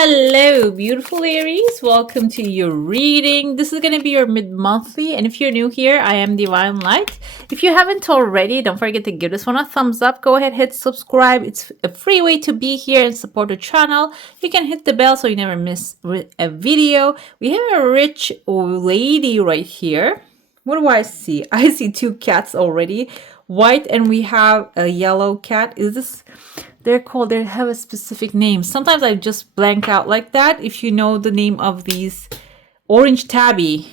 Hello, beautiful Aries. Welcome to your reading. This is going to be your mid-monthly. And if you're new here, I am Divine Light. If you haven't already, don't forget to give this one a thumbs up. Go ahead, hit subscribe. It's a free way to be here and support the channel. You can hit the bell so you never miss a video. We have a rich lady right here. What do I see? I see two cats already. White, and we have a yellow cat. Is this... they have a specific name. Sometimes I just blank out like that. If you know the name of these, orange tabby,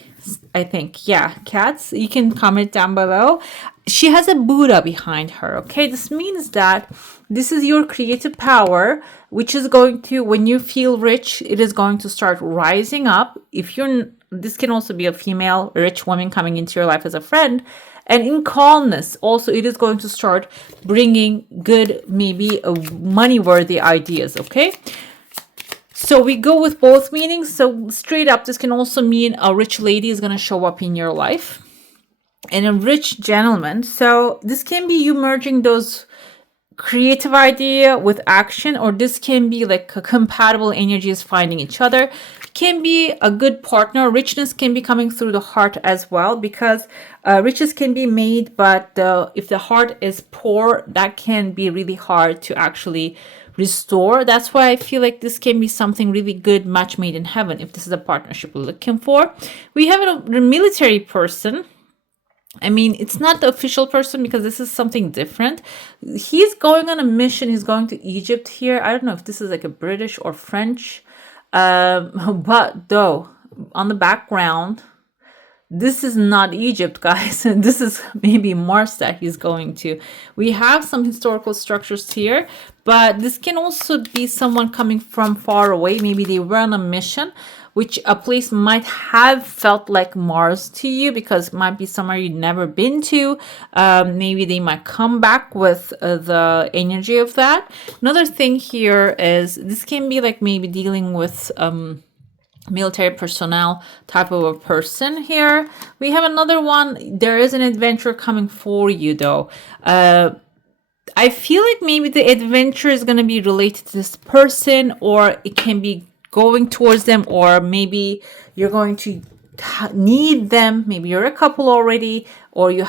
I think. Yeah, cats. You can comment down below. She has a Buddha behind her. Okay, this means that this is your creative power, which is going to, when you feel rich, it is going to start rising up. If you're, this can also be a female rich woman coming into your life as a friend. And in calmness, also, it is going to start bringing good, maybe money-worthy ideas, okay? So we go with both meanings. So straight up, this can also mean a rich lady is going to show up in your life. And a rich gentleman. So this can be you merging those creative idea with action, or this can be like a compatible energies finding each other. Can be a good partner. Richness can be coming through the heart as well, because riches can be made, but if the heart is poor, that can be really hard to actually restore. That's why I feel like this can be something really good, match made in heaven, if this is a partnership we're looking for. We have a military person. I mean, it's not the official person because this is something different. He's going on a mission. He's going to Egypt here. I don't know if this is like a British or French. But though, on the background, this is not Egypt, guys. This is maybe Mars that he's going to. We have some historical structures here, but this can also be someone coming from far away. Maybe they were on a mission, which a place might have felt like Mars to you, because it might be somewhere you've never been to. Maybe they might come back with the energy of that. Another thing here is this can be like maybe dealing with military personnel type of a person here. We have another one. There is an adventure coming for you, though. I feel like maybe the adventure is going to be related to this person, or it can be going towards them, or maybe you're going to need them. Maybe you're a couple already, or you're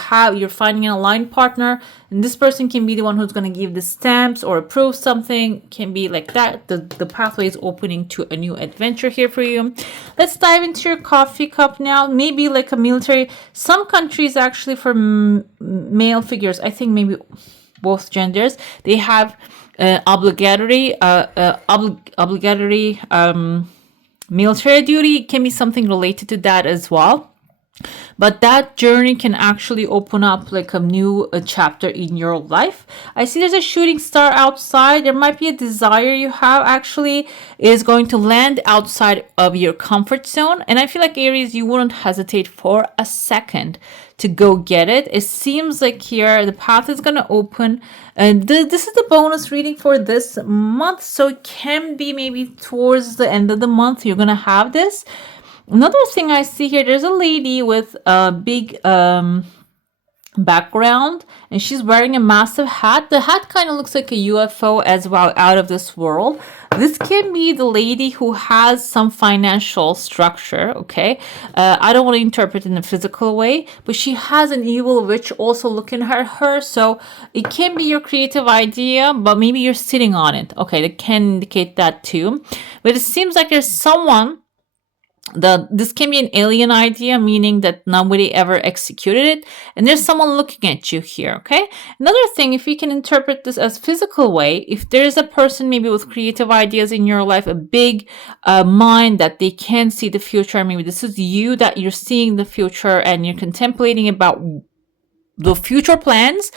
finding an aligned partner, and this person can be the one who's going to give the stamps or approve something. Can be like that. The pathway is opening to a new adventure here for you. Let's dive into your coffee cup now. Maybe like a military. Some countries actually for male figures, I think maybe both genders, they have obligatory military duty. Can be something related to that as well, but that journey can actually open up like a new chapter in your life. I see there's a shooting star outside. There might be a desire you have actually is going to land outside of your comfort zone, and I feel like Aries, you wouldn't hesitate for a second to go get it. It seems like here the path is going to open, and this is the bonus reading for this month, so it can be maybe towards the end of the month you're going to have this. Another thing I see here, there's a lady with a big background, and she's wearing a massive hat. The hat kind of looks like a UFO as well, out of this world. This can be the lady who has some financial structure, okay? I don't want to interpret it in a physical way, but she has an evil witch also looking at her. So it can be your creative idea, but maybe you're sitting on it. Okay, that can indicate that too. But it seems like there's someone this can be an alien idea, meaning that nobody ever executed it, and there's someone looking at you here. Okay, another thing, if we can interpret this as physical way, if there is a person maybe with creative ideas in your life, a big mind that they can see the future, maybe this is you that you're seeing the future and you're contemplating about the future plans.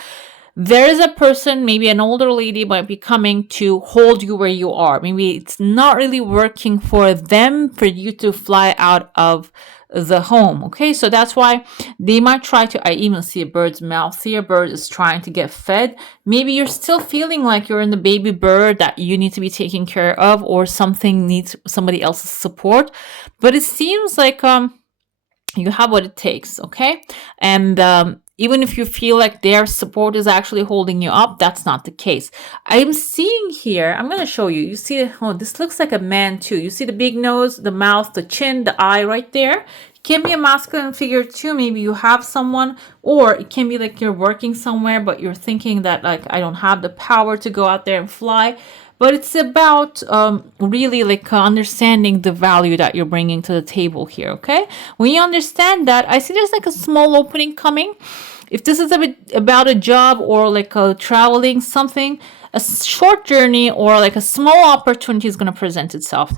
There is a person, maybe an older lady, might be coming to hold you where you are. Maybe it's not really working for them for you to fly out of the home. Okay, so that's why they might try to. I even see a bird's mouth here. Bird is trying to get fed. Maybe you're still feeling like you're in the baby bird that you need to be taken care of, or something needs somebody else's support. But it seems like you have what it takes. Okay, and even if you feel like their support is actually holding you up, that's not the case. I'm seeing here, I'm going to show you. You see, oh, this looks like a man too. You see the big nose, the mouth, the chin, the eye right there. It can be a masculine figure too. Maybe you have someone, or it can be like you're working somewhere, but you're thinking that like, I don't have the power to go out there and fly. But it's about really like understanding the value that you're bringing to the table here, okay? When you understand that, I see there's like a small opening coming. If this is a bit about a job or like a traveling something, a short journey or like a small opportunity is going to present itself.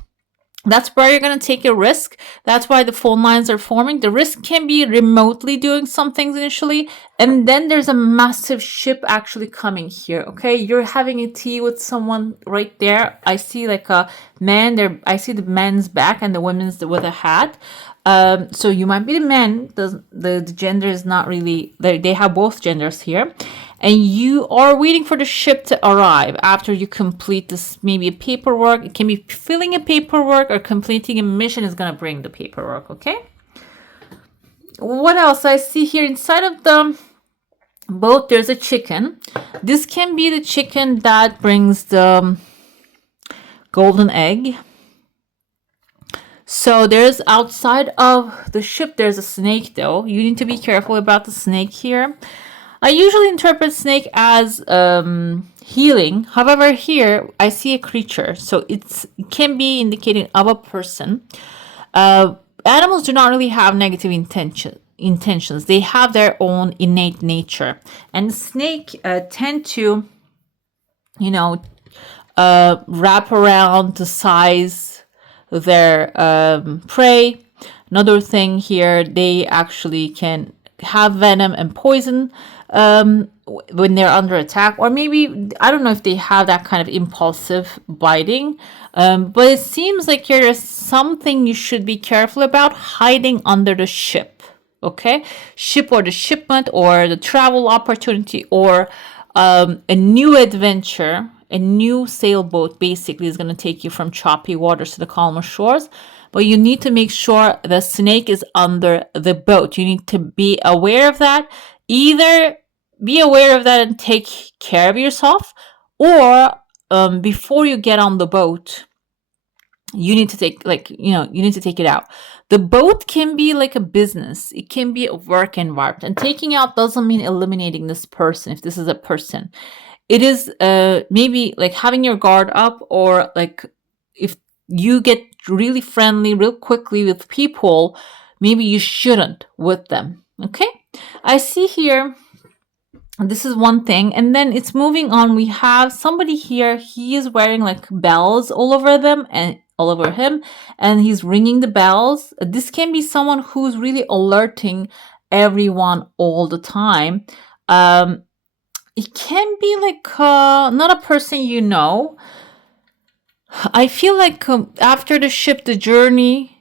That's where you're going to take a risk. That's why the phone lines are forming. The risk can be remotely doing some things initially. And then there's a massive ship actually coming here. Okay. You're having a tea with someone right there. I see like a man there. I see the man's back and the women's with a hat. So you might be the men. The gender is not really, they have both genders here. And you are waiting for the ship to arrive after you complete this, maybe a paperwork. It can be filling a paperwork or completing a mission is going to bring the paperwork, okay? What else? I see here inside of the boat, there's a chicken. This can be the chicken that brings the golden egg. So there's outside of the ship, there's a snake though. You need to be careful about the snake here. I usually interpret snake as healing. However, here I see a creature. So it can be indicating of a person. Animals do not really have negative intentions. They have their own innate nature. And snake tend to, wrap around to size their prey. Another thing here, they actually can have venom and poison when they're under attack, or maybe I don't know if they have that kind of impulsive biting, but it seems like there's something you should be careful about hiding under the ship. Okay, ship or the shipment or the travel opportunity or a new adventure, a new sailboat basically is going to take you from choppy waters to the calmer shores. But you need to make sure the snake is under the boat. You need to be aware of that. Either be aware of that and take care of yourself, or before you get on the boat, you need to take it out. The boat can be like a business. It can be a work environment. And taking out doesn't mean eliminating this person. If this is a person, it is maybe like having your guard up, or like if you get really friendly real quickly with people, maybe you shouldn't with them. Okay, I see here, this is one thing, and then it's moving on. We have somebody here. He is wearing like bells all over them and all over him, and he's ringing the bells. This can be someone who's really alerting everyone all the time. It can be like not a person you know. I feel like after the ship, the journey,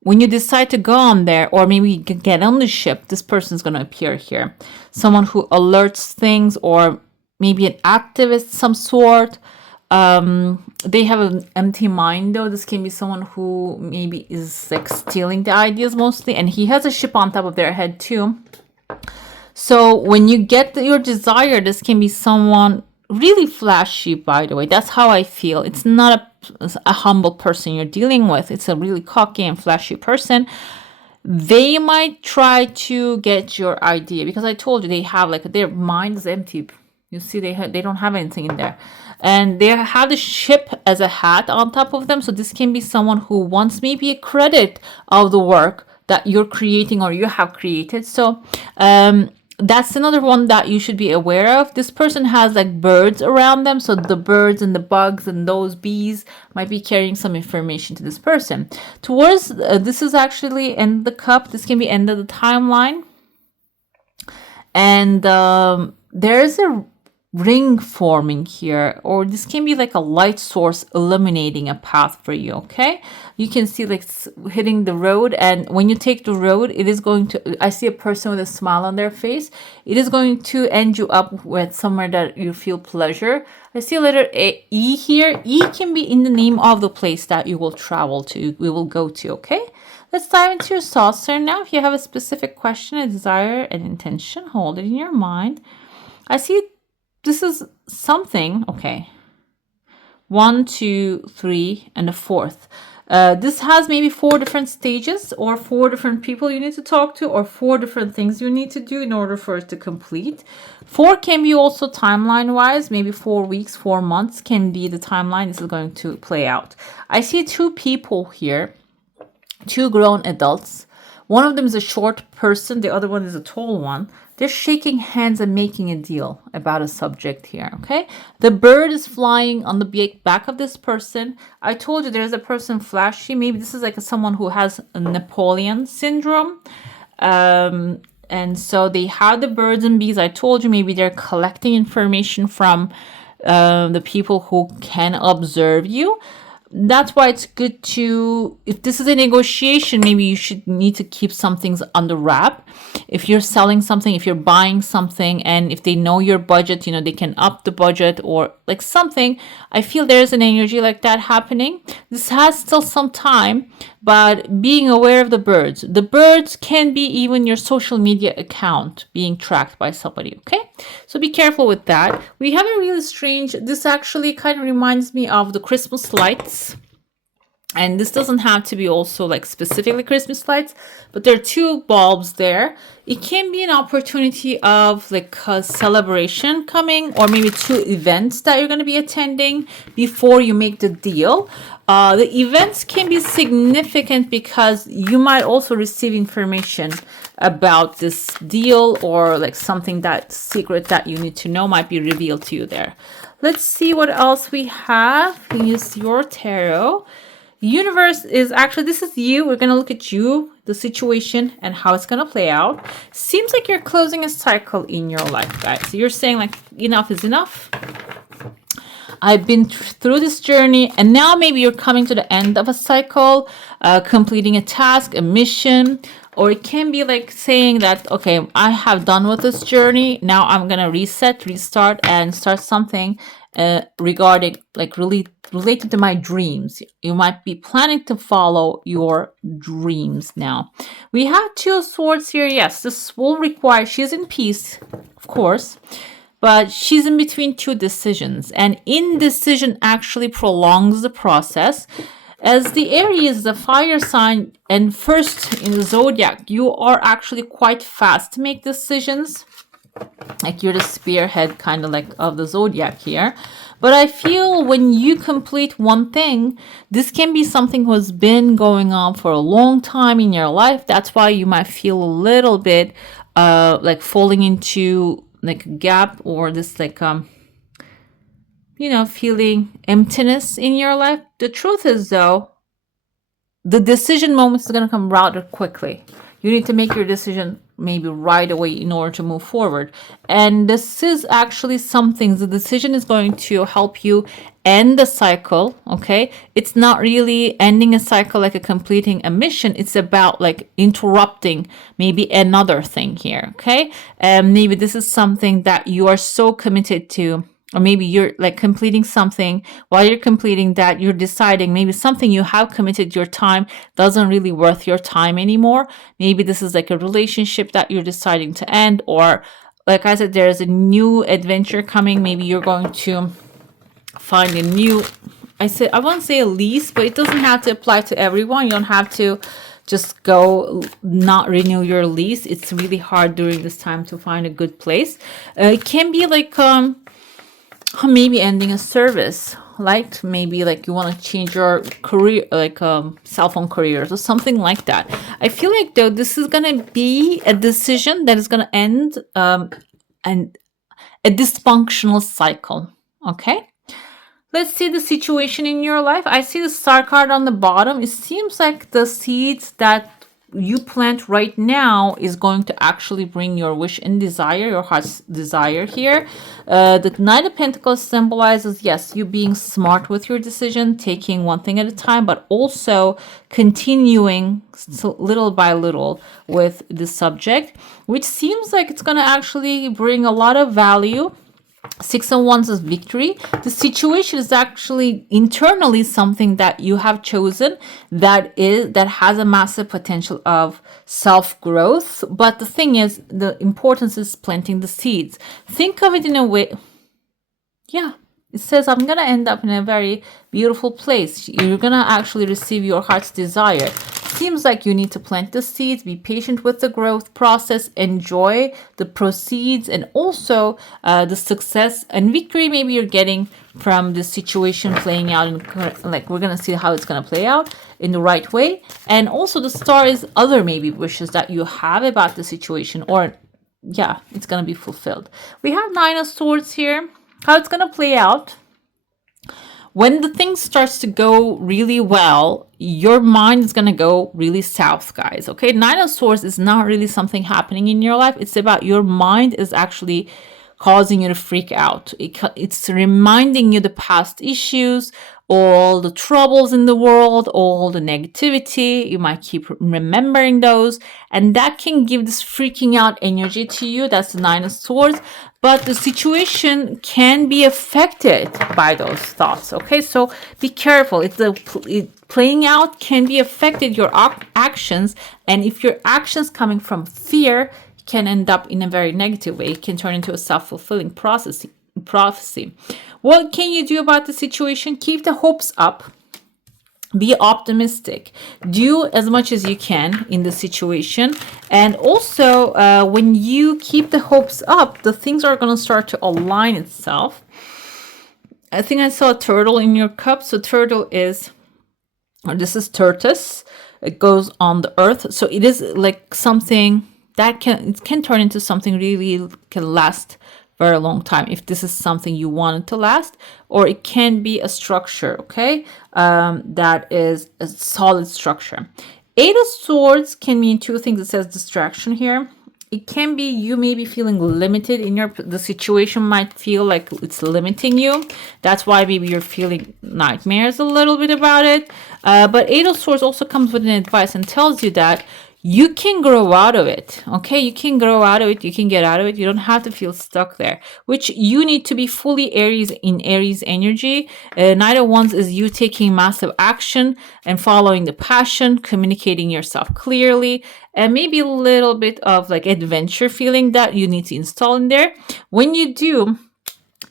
when you decide to go on there, or maybe you can get on the ship, this person's going to appear here. Someone who alerts things, or maybe an activist some sort. They have an empty mind though. This can be someone who maybe is like stealing the ideas mostly, and he has a ship on top of their head too. So when you get your desire, this can be someone really flashy, by the way. That's how I feel. It's not a humble person you're dealing with. It's a really cocky and flashy person. They might try to get your idea, because I told you they have like their mind is empty. You see, they don't have anything in there, and they have the ship as a hat on top of them. So this can be someone who wants maybe a credit of the work that you're creating or you have created. So that's another one that you should be aware of. This person has like birds around them. So the birds and the bugs and those bees might be carrying some information to this person. Towards, this is actually end of the cup. This can be end of the timeline. And there's a ring forming here, or this can be like a light source illuminating a path for you. Okay, you can see like hitting the road, and when you take the road, it is going to, I see a person with a smile on their face. It is going to end you up with somewhere that you feel pleasure. I see a letter E here. E can be in the name of the place that you will travel to, we will go to. Okay, Let's dive into your saucer now. If you have a specific question, a desire, an intention, hold it in your mind. I see this is something. Okay. 1, 2, 3, and a fourth. This has maybe 4 different stages or 4 different people you need to talk to or 4 different things you need to do in order for it to complete. 4 can be also timeline wise, maybe 4 weeks, 4 months can be the timeline this is going to play out. I see 2 people here, 2 grown adults. One of them is a short person, the other one is a tall one. They're shaking hands and making a deal about a subject here, okay? The bird is flying on the back of this person. I told you there's a person flashy. Maybe this is like someone who has a Napoleon syndrome. And so they have the birds and bees. I told you maybe they're collecting information from the people who can observe you. That's why it's good to, if this is a negotiation, maybe you should need to keep some things under wrap. If you're selling something, if you're buying something, and if they know your budget, you know, they can up the budget or like something. I feel there's an energy like that happening. This has still some time, but being aware of the birds. The birds can be even your social media account being tracked by somebody, okay? So be careful with that. We have a really strange, this actually kind of reminds me of the Christmas lights. And this doesn't have to be also like specifically Christmas lights, but there are 2 bulbs there. It can be an opportunity of like a celebration coming, or maybe 2 events that you're going to be attending before you make the deal. The events can be significant because you might also receive information about this deal, or like something that secret that you need to know might be revealed to you there. Let's see what else we have. Use your tarot. Universe is actually, this is you. We're going to look at you, the situation, and how it's going to play out. Seems like you're closing a cycle in your life, guys. So you're saying like, enough is enough. I've been through this journey, and now maybe you're coming to the end of a cycle, completing a task, a mission, or it can be like saying that, okay, I have done with this journey. Now I'm going to reset, restart, and start something regarding like really related to my dreams. You might be planning to follow your dreams now. We have 2 of swords here. Yes, this will require, she's in peace, of course, but she's in between 2 decisions, and indecision actually prolongs the process. As the Aries is a fire sign and first in the zodiac, you are actually quite fast to make decisions. Like you're the spearhead kind of like of the zodiac here. But I feel when you complete one thing, this can be something who's been going on for a long time in your life. That's why you might feel a little bit like falling into like a gap, or this like you know, feeling emptiness in your life. The truth is though, the decision moment is going to come rather quickly. You need to make your decision maybe right away in order to move forward. And this is actually something, the decision is going to help you end the cycle, okay? It's not really ending a cycle like a completing a mission. It's about like interrupting maybe another thing here, okay? And maybe this is something that you are so committed to, or maybe you're like completing something. While you're completing that, you're deciding maybe something you have committed your time doesn't really worth your time anymore. Maybe this is like a relationship that you're deciding to end, or like I said, there's a new adventure coming. Maybe you're going to find a new, I won't say a lease, but it doesn't have to apply to everyone. You don't have to just go not renew your lease. It's really hard during this time to find a good place. It can be like maybe ending a service, like maybe like you want to change your career, like cell phone careers or something like that. I feel like though this is gonna be a decision that is gonna end and a dysfunctional cycle. Okay, let's see the situation in your life. I see the star card on the bottom. It seems like the seeds that you plant right now is going to actually bring your wish and desire, your heart's desire here. The Knight of Pentacles symbolizes, yes, you being smart with your decision, taking one thing at a time, but also continuing little by little with the subject, which seems like it's going to actually bring a lot of value Six of Wands is victory. The situation is actually internally something that you have chosen that has a massive potential of self-growth. But the thing is, the importance is planting the seeds. Think of it in a way, yeah, it says, I'm going to end up in a very beautiful place. You're going to actually receive your heart's desire. Seems like you need to plant the seeds, be patient with the growth process, enjoy the proceeds, and also the success and victory maybe you're getting from the situation playing out. Like, we're going to see how it's going to play out in the right way. And also the star is other maybe wishes that you have about the situation, or yeah, it's going to be fulfilled. We have Nine of Swords here. How it's going to play out. When the thing starts to go really well, your mind is going to go really south, guys. Okay. Nine of Swords is not really something happening in your life. It's about your mind is actually causing you to freak out. It's reminding you the past issues, all the troubles in the world, all the negativity. You might keep remembering those, and that can give this freaking out energy to you. That's the Nine of Swords. But the situation can be affected by those thoughts. Okay, so be careful. Playing out can be affected your actions, and if your actions coming from fear, can end up in a very negative way. It can turn into a self-fulfilling prophecy. What can you do about the situation? Keep the hopes up. Be optimistic. Do as much as you can in the situation. And also, when you keep the hopes up, the things are going to start to align itself. I think I saw a turtle in your cup. So turtle is, or this is tortoise. It goes on the earth. So it is like something that can turn into something really can last very long time if this is something you want it to last, or it can be a structure, okay, that is a solid structure. Eight of Swords can mean two things. It says distraction here. It can be you may be feeling limited in the situation might feel like it's limiting you. That's why maybe you're feeling nightmares a little bit about it. But Eight of Swords also comes with an advice and tells you that you can grow out of it. Okay, you can grow out of it. You can get out of it. You don't have to feel stuck there, which you need to be fully Aries in Aries energy. Knight of Wands is you taking massive action and following the passion, communicating yourself clearly, and maybe a little bit of like adventure feeling that you need to install in there. When you do,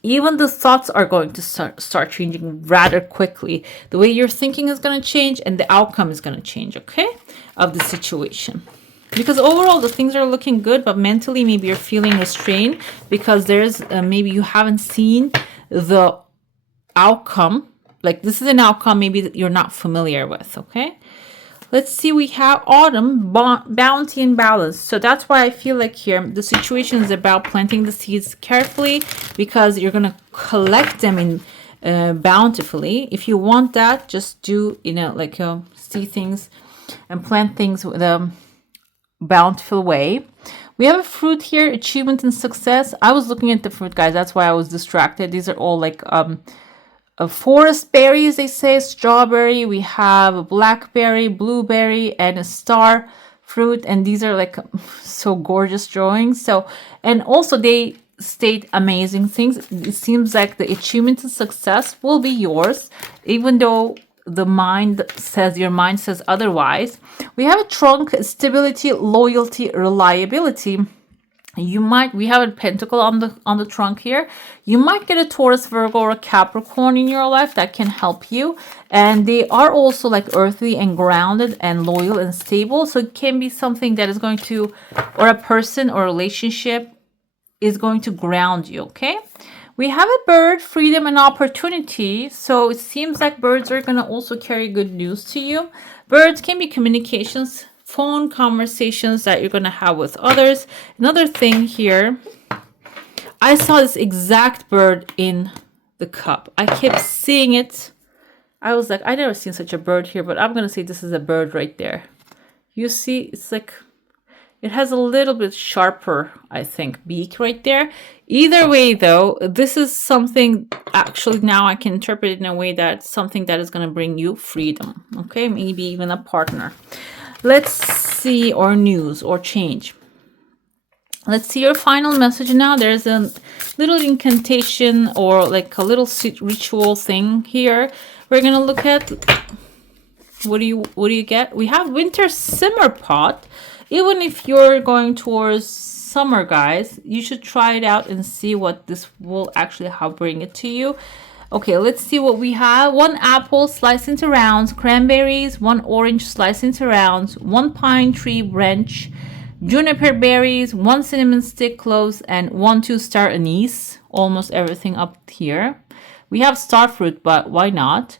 even the thoughts are going to start changing rather quickly. The way you're thinking is going to change, and the outcome is going to change, okay, of the situation. Because overall, the things are looking good, but mentally, maybe you're feeling restrained because there's maybe you haven't seen the outcome. Like this is an outcome maybe that you're not familiar with, okay? Let's see, we have autumn, bounty and balance. So that's why I feel like here the situation is about planting the seeds carefully because you're going to collect them in bountifully. If you want that, just do, like see things and plant things with a bountiful way. We have a fruit here, achievement and success. I was looking at the fruit, guys. That's why I was distracted. These are all like forest berries, they say, strawberry. We have a blackberry, blueberry, and a star fruit. And these are like so gorgeous drawings. So, and also they state amazing things. It seems like the achievement and success will be yours, even though your mind says otherwise. We have a trunk, stability, loyalty, reliability. We have a pentacle on the trunk here. You might get a Taurus, Virgo, or a Capricorn in your life that can help you. And they are also like earthly and grounded and loyal and stable. So it can be something that is going to, or a person or relationship is going to ground you, okay? We have a bird, freedom and opportunity. So it seems like birds are going to also carry good news to you. Birds can be communications, phone conversations that you're going to have with others. Another thing here, I saw this exact bird in the cup. I kept seeing it. I was like, I never seen such a bird here, but I'm going to say this is a bird right there. You see, it's like, it has a little bit sharper, I think, beak right there. Either way, though, this is something, actually now I can interpret it in a way that something that is going to bring you freedom. Okay, maybe even a partner. Let's see, or news or change. Let's see your final message now. There's a little incantation or like a little ritual thing here. We're gonna look at what do you get? We have winter simmer pot. Even if you're going towards summer, guys, you should try it out and see what this will actually help bring it to you. Okay, let's see what we have. 1 apple sliced into rounds, cranberries, 1 orange sliced into rounds, 1 pine tree branch, juniper berries, 1 cinnamon stick, cloves, and 1 2-star anise. Almost everything up here. We have star fruit, but why not?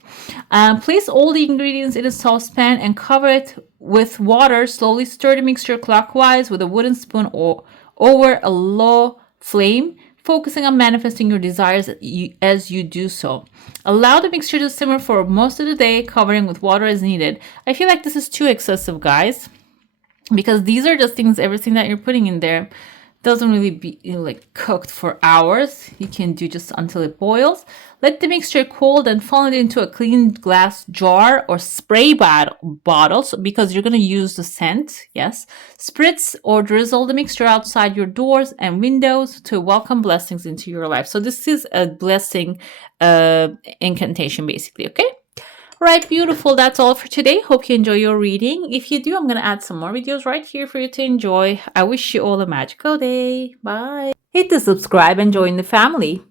Place all the ingredients in a saucepan and cover it with water. Slowly stir the mixture clockwise with a wooden spoon or over a low flame, focusing on manifesting your desires as you do so. Allow the mixture to simmer for most of the day, covering with water as needed. I feel like this is too excessive, guys, because these are just things, everything that you're putting in there doesn't really be like cooked for hours. You can do just until it boils. Let the mixture cool, then funnel it into a clean glass jar or spray bottles because you're going to use the scent. Yes. Spritz or drizzle the mixture outside your doors and windows to welcome blessings into your life. So this is a blessing incantation basically. Okay. Right, beautiful. That's all for today. Hope you enjoy your reading. If you do, I'm going to add some more videos right here for you to enjoy. I wish you all a magical day. Bye. Hit the subscribe and join the family.